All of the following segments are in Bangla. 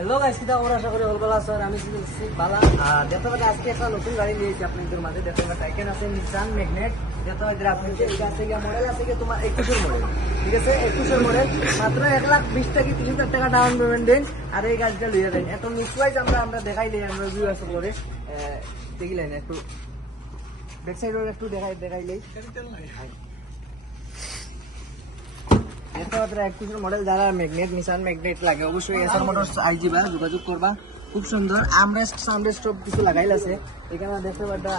হ্যালো গাইস, কিটা ওরা আশা করি ভালো আছো। আর আমি বলছি বালা। আর দেখতে পাচ্ছেন আজকে একটা নতুন গাড়ি নিয়েছি আপনাদের মাঝে। দেখতে পাচ্ছেন টাইকেন আছে, নিসান ম্যাগনেট। দেখতে পাচ্ছেন আপনাদের এটা আছে কি মডেল আছে কি তোমার 21 এর মডেল। ঠিক আছে, 21 এর মডেল মাত্র 1,20,000 থেকে 30,000 টাকা ডাউন পেমেন্ট দেন আর এই গাড়িটা লইয়া দেন। এত মিসওয়াইজ আমরা দেখাই দেই, আমরা রিভিউ আছে করে দেখিলেন একটু ব্যাক সাইডের একটু দেখাইলেই মডেল যারা ম্যাগনেট নিসান ম্যাগনেট লাগে অবশ্যই এসআর মোটরস আইজিবা যোগাযোগ করবা। খুব সুন্দর আমরেস্ট সামরেস্ট সব কিছু লাগাইল আছে। এখানে দেখতে পাটা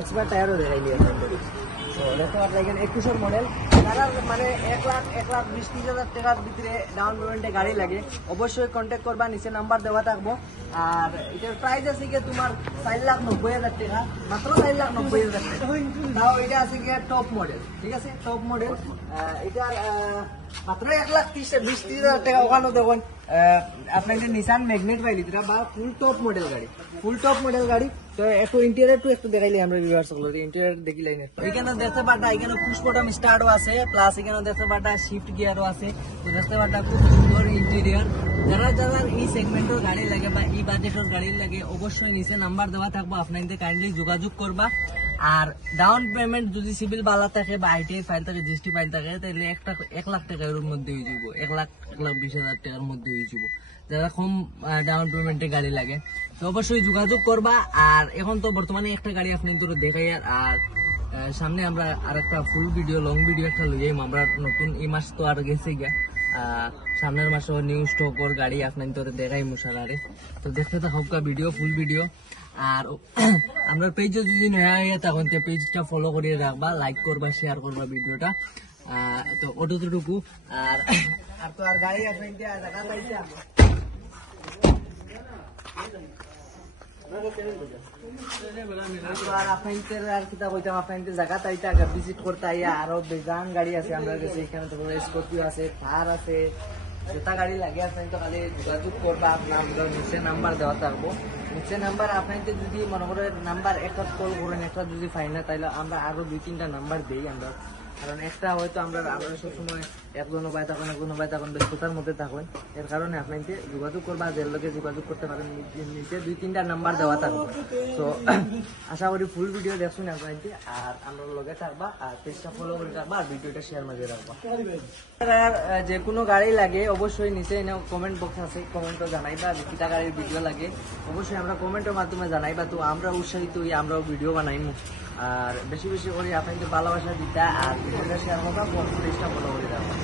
এক্সপার্ট টায়ারও দেখাইলি আছে। তো দেখতে পাটা এখানে 21 এর মডেল যারা মানে 1,20,000 টাকার ভিতরে ডাউন পেমেন্টে গাড়ি লাগে অবশ্যই কন্ট্যাক্ট করবা, নিচে নাম্বার দেওয়া থাকবো। আর এটার প্রাইস আছে কি তোমার 4,90,000 টাকা, মাত্র 4,90,000 টাকা। তাও এটা আছে কি টপ মডেল। ঠিক আছে, টপ মডেল। এটার মাত্র 1,20,000 টাকা। ওখানে দেখুন আপনাদের নিসান ম্যাগনেট পাইলি বা ফুল টপ মডেল গাড়ি, ফুল টপ মডেল গাড়ি। তো একটু ইন্টেরিয়র একটু দেখাইলে আমরা ভিউয়ার্স গুলো ইন্টেরিয়র দেখিলাই না। এখানে দেখতে পাটা এখানে পুশ বাটন স্টার্টও আছে, প্লাস এখানে দেখতে পাটা শিফট গিয়ারও আছে। তো দেখতে পাটা খুব সুন্দর ইন্টেরিয়র। যারা এই সেগমেন্টের গাড়ি লাগে বা এই বাজেটের গাড়ি লাগে অবশ্যই নিচে নাম্বার দেওয়া থাকবো, আপনাদের কাইন্ডলি যোগাযোগ করবা। আর ডাউন পেমেন্ট যদি সিভিল বালা থাকে বা আইটিআই ফাইল থাকে, জিএসটি ফাইল থাকে, তাহলে 1,00,000 টাকার মধ্যে হয়ে যাব, 1,20,000 টাকার মধ্যে হয়ে যাব যারা কম ডাউন পেমেন্টে গাড়ি লাগে। তো অবশ্যই যোগাযোগ করবা। আর এখন তো বর্তমানে একটা গাড়ি আপনাদের দেখাই, আর সামনে আমরা আর একটা ফুল ভিডিও লং ভিডিও একটা লই যাইম। আমরা নতুন এই মাস তো আর গেছে গিয়া, সামনের মাসে নিউ স্টকর গাড়ি আপনাদের দেখাই মুসালারে। তো দেখতে থাকুক ভিডিও, ফুল ভিডিও। আর আমরা পেজে যদি নয়া হইয়া তখন পেজটা ফলো করিয়ে রাখবা, লাইক করবা, শেয়ার করবা ভিডিওটা। তো অতটুকু আর তো আর গাড়ি আপনাদের দেখা পাইছে ভিজিট করতে আইয়া আরো বেজান গাড়ি আছে আমরা কাছে। এখানে তো স্কর্পিও আছে, থার আছে, যেটা গাড়ি লাগে আপনার তো খালি যোগাযোগ করবা। আপনার নিচে নাম্বার দেওয়া থাকবো, নিচে নাম্বার আপনাদের যদি মনে করেন নাম্বার একটা কল করেন, একটা যদি ফাইন না তাইলে আমরা আরো 2-3টা নাম্বার দিই আমরা। কারণ একটা হয়তো আমরা সবসময় একজনও পাই থাকুন ব্যস্ততার মধ্যে থাকুন, এর কারণে আপনাদের যোগাযোগ করবা। যার লোকে যোগাযোগ করতে পারেন নিচে 2-3টা নাম্বার দেওয়া থাকবো। তো আশা করি ফুল ভিডিও দেখুন আপনাদের, আর আমরা লগে থাকবা, আর পেজটা ফলো করে রাখবা, আর ভিডিওটা শেয়ার মাঝে রাখবা। আর যে কোনো গাড়ি লাগে অবশ্যই নিচে কমেন্ট বক্স আছে, কমেন্টও জানাইবা। যে কিটা গাড়ির ভিডিও লাগে অবশ্যই আমরা কমেন্টের মাধ্যমে জানাইবা। তো আমরা উৎসাহিত হই, আমরাও ভিডিও বানাইমু। আর বেশি বেশি করে আপনাদের ভালোবাসা দিতা, আর ভিডিওটা শেয়ার করবা, পেজটা ফলো করে রাখবা।